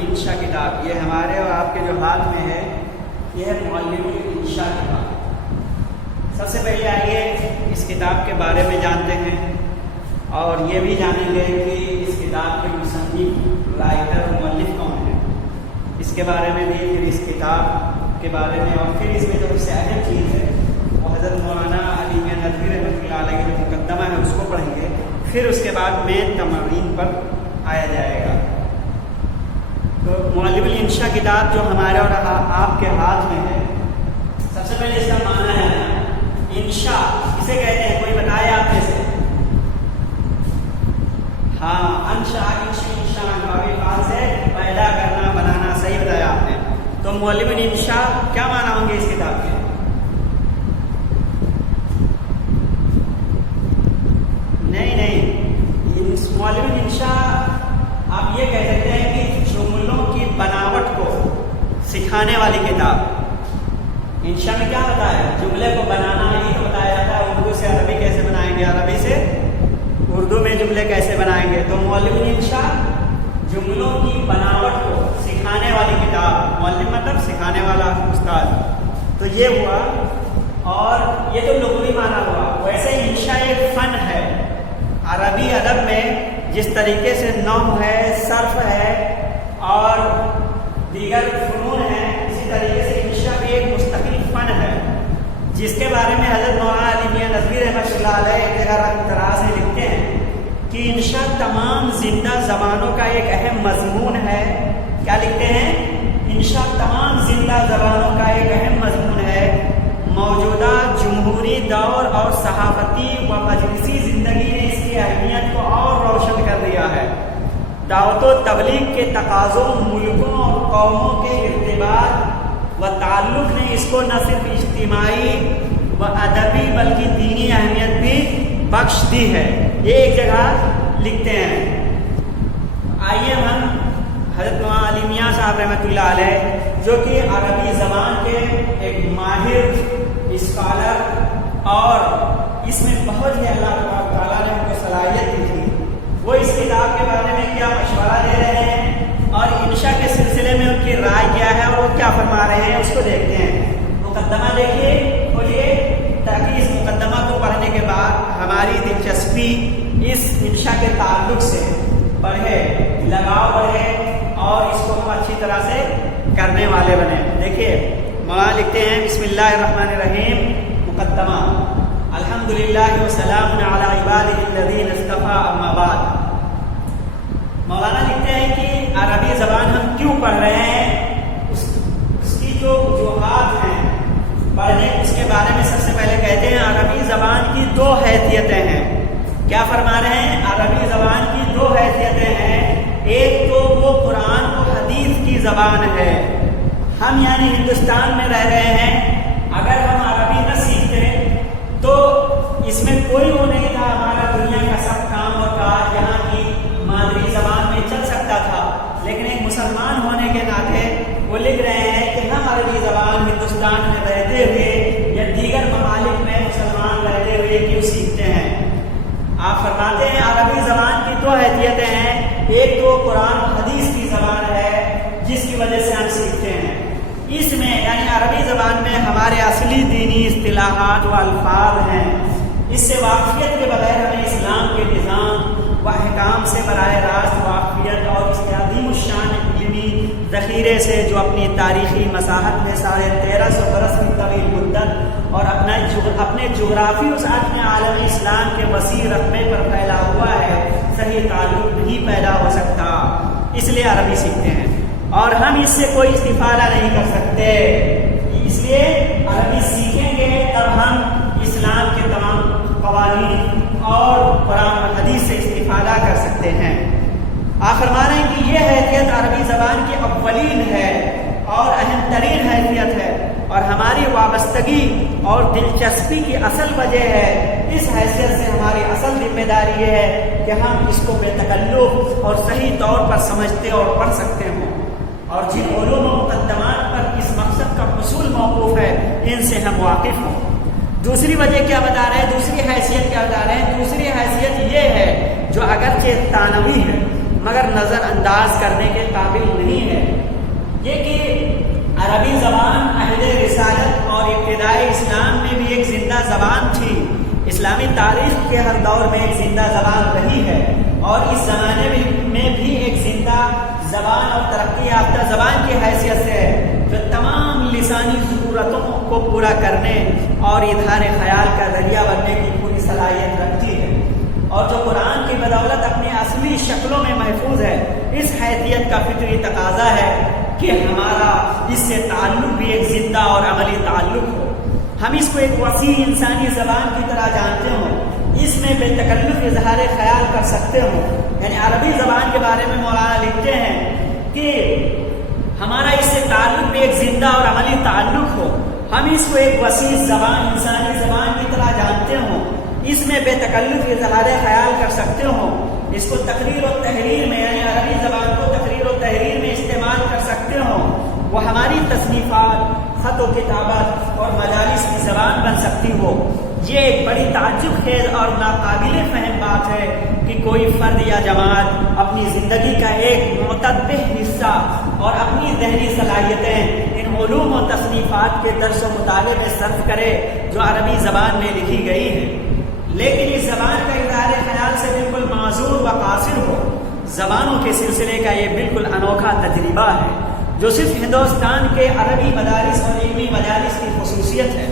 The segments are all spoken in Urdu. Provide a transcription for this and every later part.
الانشاء کتاب، یہ ہمارے اور آپ کے جو ہاتھ میں ہے یہ ہے معلم الانشاء کتاب۔ سب سے پہلے آئیے اس کتاب کے بارے میں جانتے ہیں اور یہ بھی جانیں گے کہ اس کتاب کے مصنف رائٹر مؤلف کون ہیں، اس کے بارے میں بھی، پھر اس کتاب کے بارے میں، اور پھر اس میں جو سب سے اہم چیز ہے وہ حضرت مولانا علی میاں ندوی رحمۃ اللہ علیہ کا جو مقدمہ ہے اس کو پڑھیں گے، پھر اس کے بعد مین تمرین پر آیا جائے گا۔ تو معلم الانشاء کتاب جو ہمارے اور آپ کے ہاتھ میں ہے، سب سے پہلے اس کا معنی ہے انشاء، کسے کہتے ہیں؟ کوئی بتائے آپ میں سے؟ ہاں، انشاء سے پیدا کرنا، بنانا، صحیح بتایا آپ نے۔ تو معلم الانشاء کیا معنی ہوں گے اس کتاب کے؟ نہیں، معلم الانشاء آپ یہ کہہ سکتے ہیں کہ جملوں کی بناوٹ کو سکھانے والی کتاب۔ انشاء میں کیا ہوتا ہے؟ جملے کو بنانا ہی تو بتایا جاتا ہے، اردو سے عربی کیسے بنائیں گے، عربی سے اردو میں جملے کیسے بنائیں گے۔ تو معلم الانشاء جملوں کی بناوٹ کو سکھانے والی کتاب، معلم مطلب سکھانے والا استاد، تو یہ ہوا۔ اور یہ تو لغوی معنی ہوا، ویسے انشاء ایک فن ہے۔ عربی ادب میں جس طریقے سے نحو ہے، صرف ہے اور دیگر فنون ہیں، اسی طریقے سے انشاء بھی ایک مستقل فن ہے، جس کے بارے میں حضرت مولانا علی میاں ندوی رحمۃ اللہ علیہ ایک جگہ اعتراض میں لکھتے ہیں کہ انشاء تمام زندہ زبانوں کا ایک اہم مضمون ہے۔ کیا لکھتے ہیں؟ انشاء تمام زندہ زبانوں کا ایک اہم مضمون ہے، موجودہ جمہوری دور اور صحافتی و مجلسی زندگی نے اس کی اہمیت کو اور روشن کر دیا ہے۔ دعوت و تبلیغ کے تقاضوں، ملکوں اور قوموں کے ارتباط و تعلق نے اس کو نہ صرف اجتماعی و ادبی بلکہ دینی اہمیت بھی بخش دی ہے۔ یہ ایک جگہ لکھتے ہیں۔ آئیے ہم حضرت مولانا علی میاں صاحب رحمۃ اللہ علیہ، جو کہ عربی زبان کے ایک ماہر اسکالر اور اس میں بہت ہی اللہ تعالیٰ نے ان کو صلاحیت دی تھی، وہ اس کتاب کے بارے میں کیا مشورہ دے رہے ہیں اور انشاء کے سلسلے میں ان کی رائے کیا ہے اور وہ کیا فرما رہے ہیں، اس کو دیکھتے ہیں۔ مقدمہ دیکھیے، کھولیے، تاکہ اس مقدمہ کو پڑھنے کے بعد ہماری دلچسپی اس انشاء کے تعلق سے بڑھے، لگاؤ بڑھے اور اس کو ہم اچھی طرح سے کرنے والے بنے۔ دیکھیے مولانا لکھتے ہیں، بسم اللہ الرحمن الرحیم، مقدمہ، الحمدللہ وسلام علی عبادہ الذین اصطفیٰ، اما بعد۔ مولانا لکھتے ہیں کہ عربی زبان ہم کیوں پڑھ رہے ہیں، اس کی جو وجوہات ہیں پڑھنے، اس کے بارے میں سب سے پہلے کہتے ہیں عربی زبان کی دو حیثیتیں ہیں۔ کیا فرما رہے ہیں؟ عربی زبان کی دو حیثیتیں ہیں۔ ایک تو وہ قرآن و حدیث کی زبان ہے، ہم یعنی ہندوستان میں رہ رہے ہیں، اگر ہم عربی نہ سیکھتے تو اس میں کوئی وہ نہیں تھا، ہمارا دنیا کا سب کام اور کاج یہاں کی مادری زبان میں چل سکتا تھا، لیکن ایک مسلمان ہونے کے ناطے وہ لکھ رہے ہیں کہ ہم عربی زبان ہندوستان میں رہتے ہوئے یا دیگر ممالک میں مسلمان رہتے ہوئے کیوں سیکھتے ہیں۔ آپ فرماتے ہیں عربی زبان کی دو حیثیتیں ہیں، ایک تو قرآن و حدیث کی زبان ہے جس کی وجہ سے ہم سیکھتے ہیں، اس میں یعنی عربی زبان میں ہمارے اصلی دینی اصطلاحات و الفاظ ہیں، اس سے واقفیت کے بغیر ہمیں اسلام کے نظام و احکام سے براہ راست واقفیت اور اس عظیم الشان علمی ذخیرے سے جو اپنی تاریخی مساحت میں 1350 برس کی طویل مدت اور اپنے جغرافی وسعت میں عالم اسلام کے وسیع رقبے پر پھیلا ہوا ہے، صحیح تعلق نہیں پیدا ہو سکتا، اس لیے عربی سیکھتے ہیں اور ہم اس سے کوئی استفادہ نہیں کر سکتے، اس لیے عربی سیکھیں گے تب ہم اسلام کے تمام قوانین اور قرآن و حدیث سے استفادہ کر سکتے ہیں۔ آپ فرما رہے ہیں کہ یہ حیثیت عربی زبان کی اولین ہے اور اہم ترین حیثیت ہے اور ہماری وابستگی اور دلچسپی کی اصل وجہ ہے۔ اس حیثیت سے ہماری اصل ذمہ داری یہ ہے کہ ہم اس کو بے تکلف اور صحیح طور پر سمجھتے اور پڑھ سکتے ہوں، اور جن علوم و مقدمات پر اس مقصد کا حصول موقوف ہے ان سے ہم واقف ہوں۔ دوسری وجہ کیا بتا رہے ہیں، دوسری حیثیت کیا بتا رہے ہیں؟ دوسری حیثیت یہ ہے جو اگرچہ ثانوی ہے مگر نظر انداز کرنے کے قابل نہیں ہے، عربی زبان اہل رسالت اور ابتدائی اسلام میں بھی ایک زندہ زبان تھی، اسلامی تاریخ کے ہر دور میں ایک زندہ زبان رہی ہے، اور اس زمانے میں بھی ایک زندہ زبان اور ترقی یافتہ زبان کی حیثیت سے ہے، جو تمام لسانی ضرورتوں کو پورا کرنے اور اظہار خیال کا ذریعہ بننے کی پوری صلاحیت رکھتی ہے، اور جو قرآن کی بدولت اپنی اصلی شکلوں میں محفوظ ہے۔ اس حیثیت کا فطری تقاضا ہے کہ ہمارا اس سے تعلق بھی ایک زندہ اور عملی تعلق ہو، ہم اس کو ایک وسیع انسانی زبان کی طرح جانتے ہوں، اس میں بے تکلف اظہار خیال کر سکتے ہوں۔ یعنی عربی زبان کے بارے میں مولانا لکھتے ہیں کہ ہمارا اس سے تعلق بھی ایک زندہ اور عملی تعلق ہو، ہم اس کو ایک وسیع زبان انسانی زبان کی طرح جانتے ہوں، اس میں بے تکلف اظہار خیال کر سکتے ہوں، اس کو تقریر و تحریر میں یعنی عربی زبان کو تقریر و تحریر میں استعمال کر سکتے ہوں، وہ ہماری تصنیفات، خط و کتابت اور مجالس کی زبان بن سکتی ہو۔ یہ ایک بڑی تعجب خیز اور ناقابل فہم بات ہے کہ کوئی فرد یا جماعت اپنی زندگی کا ایک معتدل حصہ اور اپنی ذہنی صلاحیتیں ان علوم و تصنیفات کے درس و مطالعے میں صرف کرے جو عربی زبان میں لکھی گئی ہے، لیکن اس زبان کا اظہار خیال سے بالکل معذور و قاصر ہو۔ زبانوں کے سلسلے کا یہ بالکل انوکھا تجربہ ہے جو صرف ہندوستان کے عربی مدارس اور علمی مجالس کی خصوصیت ہے۔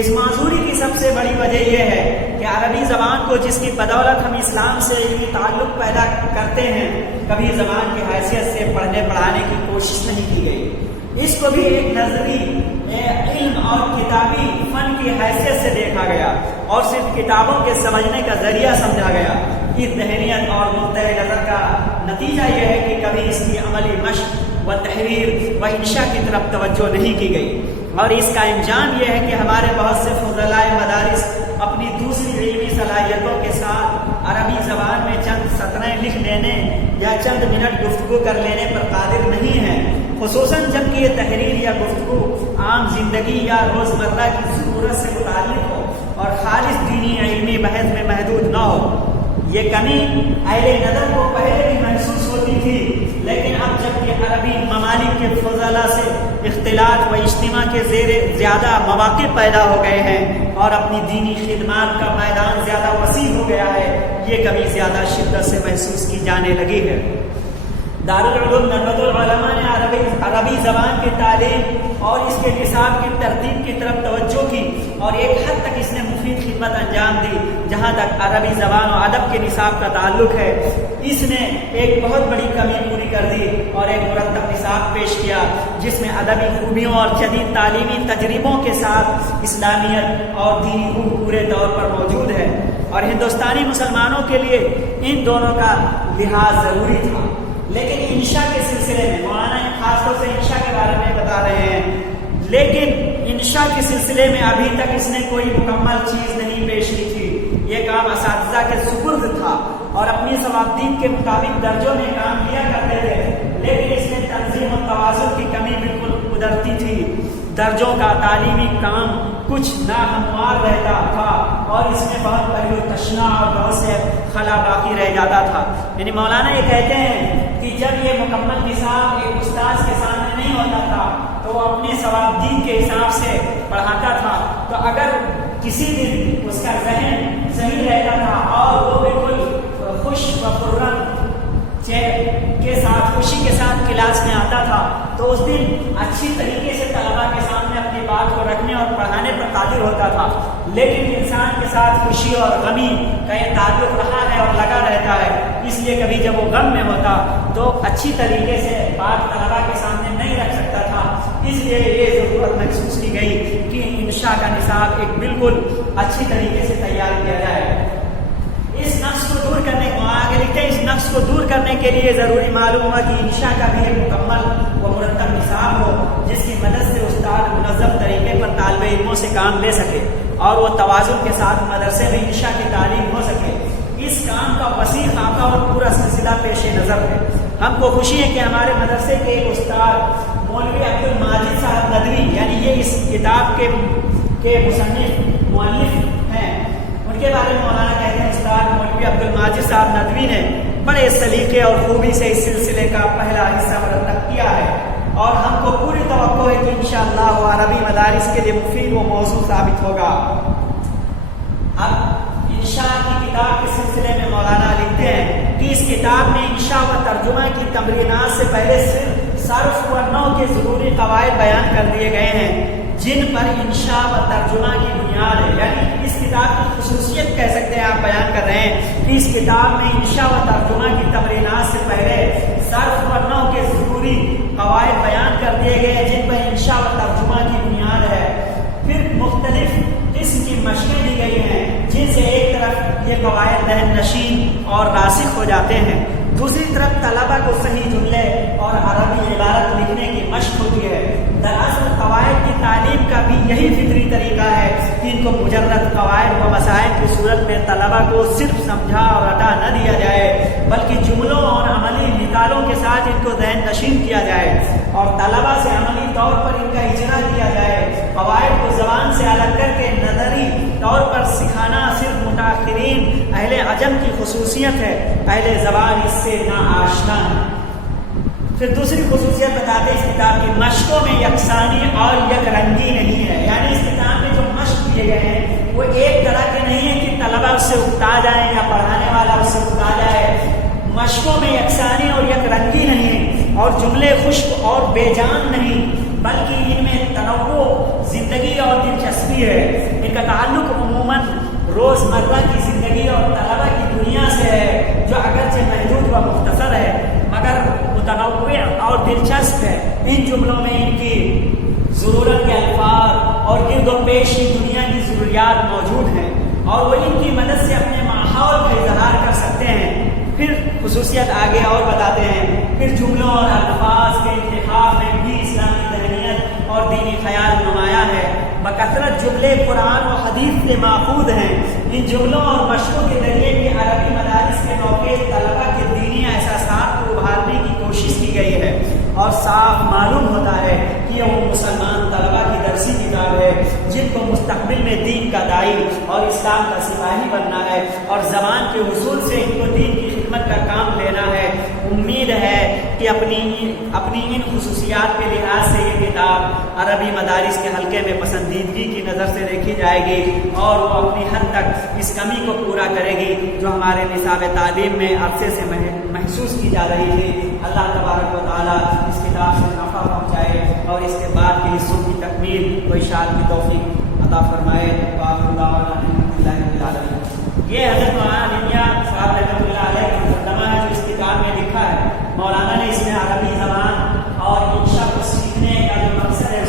اس معذوری کی سب سے بڑی وجہ یہ ہے کہ عربی زبان کو جس کی بدولت ہم اسلام سے علمی تعلق پیدا کرتے ہیں، کبھی زبان کی حیثیت سے پڑھنے پڑھانے کی کوشش نہیں کی گئی، اس کو بھی ایک نظری علم اور کتابی فن کی حیثیت سے دیکھا گیا اور صرف کتابوں کے سمجھنے کا ذریعہ سمجھا گیا۔ اس ذہنیت اور نقطۂ نظر کا نتیجہ یہ ہے کہ کبھی اس کی عملی مشق و تحریر و انشاء کی طرف توجہ نہیں کی گئی، اور اس کا انجام یہ ہے کہ ہمارے بہت سے فضلاء مدارس اپنی دوسری علمی صلاحیتوں کے ساتھ عربی زبان میں چند سطریں لکھ لینے یا چند منٹ گفتگو کر لینے پر قادر نہیں ہیں، خصوصاً جب کہ یہ تحریر یا گفتگو عام زندگی یا روزمرہ کی ضرورت سے متعلق ہو اور خالص دینی علمی بحث میں محدود نہ ہو۔ یہ کمی اہل نظر کو پہلے بھی محسوس ہوتی تھی، لیکن اب جب کہ عربی ممالک کے فضلاء سے اختلاط و اجتماع کے زیادہ مواقع پیدا ہو گئے ہیں اور اپنی دینی خدمات کا میدان زیادہ وسیع ہو گیا ہے، یہ کمی زیادہ شدت سے محسوس کی جانے لگی ہے۔ دارالعلوم ندوۃ العلماء نے عربی زبان کی تعلیم اور اس کے نصاب کی ترتیب کی طرف توجہ کی، اور ایک حد تک اس نے مفید خدمت انجام دی۔ جہاں تک عربی زبان و ادب کے نصاب کا تعلق ہے، اس نے ایک بہت بڑی کمی پوری کر دی اور ایک مرتب نصاب پیش کیا جس میں ادبی خوبیوں اور جدید تعلیمی تجربوں کے ساتھ اسلامیت اور دینی روح پورے طور پر موجود ہے، اور ہندوستانی مسلمانوں کے لیے ان دونوں کا لحاظ ضروری تھا۔ لیکن انشاء کے سلسلے میں مولانا خاص طور سے انشاء کے بارے میں بتا رہے ہیں، لیکن انشاء کے سلسلے میں ابھی تک اس نے کوئی مکمل چیز نہیں پیش کی تھی۔ یہ کام اساتذہ کے سپرد تھا اور اپنی ثوابدید کے مطابق درجوں میں کام کیا کرتے تھے، لیکن اس میں تنظیم و توازن کی کمی بالکل قدرتی تھی۔ درجوں کا تعلیمی کام کچھ ناہموار رہتا تھا اور اس میں بہت پہلو تشنا اور بہت سے خلا باقی رہ جاتا تھا۔ یعنی مولانا یہ کہتے ہیں کہ جب یہ مکمل نصاب ایک استاذ کے سامنے نہیں ہوتا تھا تو وہ اپنے ثوابدید کے حساب سے پڑھاتا تھا، تو اگر کسی دن اس کا ذہن صحیح رہتا تھا اور وہ بالکل خوش و خرم کے ساتھ خوشی کے ساتھ کلاس میں آتا تھا تو اس دن اچھی طریقے سے طلباء کے سامنے اپنی بات کو رکھنے اور پڑھانے پر قادر ہوتا تھا۔ لیکن انسان کے ساتھ خوشی اور غمی کا یہ تعلق رہا ہے اور لگا رہتا ہے، اس لیے کبھی جب وہ غم میں ہوتا تو اچھی طریقے سے بات طلباء کے سامنے نہیں رکھ سکتا تھا۔ اس لیے یہ ضرورت محسوس کی گئی کہ انشاء کا نصاب ایک بالکل اچھی طریقے سے تیار کیا جائے۔ اس نقص کو دور کرنے کو دور کرنے کے لیے ضروری معلوم ہوا کہ انشاء کا بھی ایک مکمل و مرتب نصاب ہو جس کی مدد سے استاد منظم طریقے پر طالب علموں سے کام لے سکے اور وہ توازن کے ساتھ مدرسے میں انشاء کی تعلیم ہو سکے۔ اس کام کا وسیع خاکہ اور پورا سلسلہ پیش نظر ہے۔ ہم کو خوشی ہے کہ ہمارے مدرسے کے ایک استاد مولوی عبدالماجد صاحب ندوی، یعنی یہ اس کتاب کے مصنف مؤلف ہیں، ان کے بارے میں مولانا کہتے ہیں استاد مولوی عبدالماجد صاحب ندوی نے بڑے سلیقے اور خوبی سے اس سلسلے کا پہلا حصہ مرتب کیا ہے، اور ہم کو پوری توقع ہے انشاءاللہ عربی مدارس کے لیے مفید و موضوع ثابت ہوگا۔ اب انشاء کی کتاب کے سلسلے میں مولانا لکھتے ہیں کہ اس کتاب میں انشاء و ترجمہ کی تمرینات سے پہلے صرف و نحو کے ضروری قواعد بیان کر دیے گئے ہیں جن پر انشاء و ترجمہ کی بنیاد ہے۔ یعنی اس کتاب کی خصوصیت کہہ سکتے ہیں، آپ بیان کر رہے ہیں کہ اس کتاب میں انشاء و ترجمہ کی تمرینات سے پہلے صرف و نحو کے ضروری قواعد بیان کر دیے گئے ہیں جن پر انشاء و ترجمہ کی بنیاد ہے۔ پھر مختلف قسم کی مشقیں دی گئی ہیں جن سے ایک طرف یہ قواعد ذہن نشین اور راسخ ہو جاتے ہیں، دوسری طرف طلبہ کو صحیح جملے اور عربی عبارت لکھنے کی مشق ہوتی ہے۔ دراصل قواعد کی تعلیم کا بھی یہی فطری طریقہ ہے کہ ان کو مجرد قواعد و مسائل کی صورت میں طلبہ کو صرف سمجھا اور رٹا نہ دیا جائے، بلکہ جملوں اور عملی مثالوں کے ساتھ ان کو ذہن نشین کیا جائے اور طلبہ سے عملی طور پر ان کا اجرا کیا جائے۔ قواعد کو زبان سے الگ کر کے نظری طور پر سکھانا صرف متاخرین اہل عجم کی خصوصیت ہے، اہل زبان اس سے ناآشنا ہے۔ پھر دوسری خصوصیت بتاتے ہیں اس کتاب کی مشقوں میں یکسانی اور یک رنگی نہیں ہے، یعنی اس کتاب میں جو مشق کیے گئے ہیں وہ ایک طرح کے نہیں ہیں کہ طلبہ اس سے اکتا جائیں یا پڑھانے والا اس سے اکتا جائے۔ مشقوں میں یکسانی اور یک رنگی نہیں ہے اور جملے خشک اور بے جان نہیں، بلکہ ان میں تنوع، زندگی اور دلچسپی ہے۔ ان کا تعلق عموماً روزمرہ کی زندگی اور طلبہ کی دنیا سے ہے، جو اگرچہ محدود و مختصر ہے مگر متنوع اور دلچسپ ہے۔ ان جملوں میں ان کی ضرورت کے الفاظ اور گرد و پیش کی دنیا کی ضروریات موجود ہیں اور وہ ان کی مدد سے اپنے ماحول کا اظہار کر سکتے ہیں۔ پھر خصوصیت آگے اور بتاتے ہیں، پھر جملوں اور الفاظ کے انتخاب میں بھی اسلامی ذہنیت اور دینی خیال نمایاں ہے۔ بکثرت جملے قرآن و حدیث سے ماخوذ ہیں۔ ان جملوں اور مشقوں کے ذریعے بھی عربی مدارس کے نوخیز طلبہ کے دینی احساسات کو ابھارنے کی کوشش کی گئی ہے اور صاف معلوم ہوتا ہے کہ یہ وہ مسلمان طلبہ کی درسی کتاب ہے جن کو مستقبل میں دین کا داعی اور اسلام کا سپاہی بننا ہے اور زبان کے حصول سے ان کو دین کی خدمت کا کام لینا ہے۔ امید ہے کہ اپنی ان خصوصیات کے لحاظ سے یہ کتاب عربی مدارس کے حلقے میں پسندیدگی کی نظر سے دیکھی جائے گی اور وہ اپنی حد تک اس کمی کو پورا کرے گی جو ہمارے نصاب تعلیم میں عرصے سے محسوس کی جا رہی تھی۔ اللہ تبارک و تعالیٰ اس کتاب سے نفع پہنچائے اور اس کے بعد کے حصوں کی تکمیل و اشاعت کی توفیق عطا فرمائے۔ وآخر دعوانا الحمدللہ رب العالمین۔ یہ حضرت مولانا نمیا صاحب رحمۃ اللہ علیہ کا مقدمہ ہے جو اس کتاب میں لکھا ہے۔ مولانا نے اس میں عربی زبان اور انشاء کو سیکھنے کا جو مقصد ہے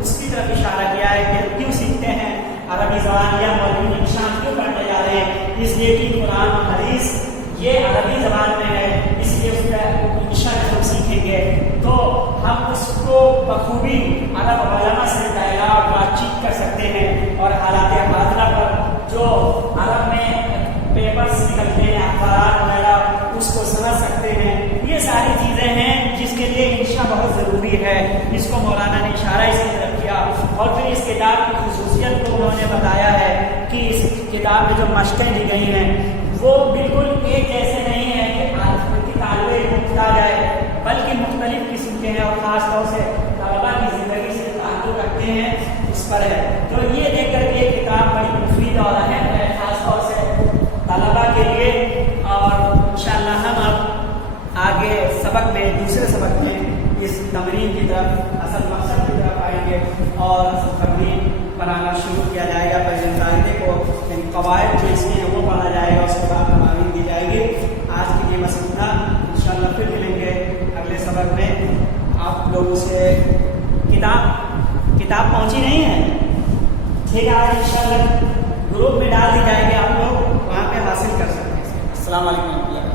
اس کی طرف اشارہ کیا ہے کہ کیوں سیکھتے ہیں عربی زبان یا مولوی انشاء کیوں پڑھنے جا رہے ہیں، اس لیے کہ قرآن و حدیث یہ عربی زبان میں ہے، اس لیے اس کا انشاء جب ہم سیکھیں گے تو ہم اس کو بخوبی عرب علماء سے ڈائلاگ بات چیت کر سکتے ہیں اور حالات حاضرہ پر جو عرب میں پیپرز نکلتے ہیں، اخبارات وغیرہ، اس کو سمجھ سکتے ہیں۔ یہ ساری چیزیں ہیں جس کے لیے انشاء بہت ضروری ہے۔ اس کو مولانا نے اشارہ اس کی طرف کیا اور پھر اس کتاب کی خصوصیت کو انہوں نے بتایا ہے کہ اس کتاب میں جو مشقیں دی گئی ہیں وہ بالکل ایک جیسے نہیں ہیں کہ طالب علم اکتا جائے، بلکہ مختلف قسم کے ہیں اور خاص طور سے طلبا کی زندگی سے تعلق رکھتے ہیں، اس پر ہے۔ تو یہ دیکھ کر کے یہ کتاب بڑی مفید اور اہم ہے خاص طور سے طلبا کے لیے۔ اور انشاءاللہ ہم اب آگے دوسرے سبق میں اس تمرین کی طرف، اصل مقصد کی طرف آئیں گے اور اصل تمرین پڑھانا شروع کیا جائے گا۔ پہلے قاعدے کو قواعد جو اس میں ہیں وہ پڑھا جائے گا، اس کے بعد تمرین دی جائے گی۔ آج کے لیے بس اتنا، انشاءاللہ پھر ملیں گے اگلے سبق میں۔ آپ لوگوں سے کتاب پہنچی نہیں ہے، ٹھیک ہے؟ آج انشاءاللہ گروپ میں ڈال دی جائے گی، آپ لوگ وہاں پہ حاصل کر سکتے ہیں۔ السلام علیکم۔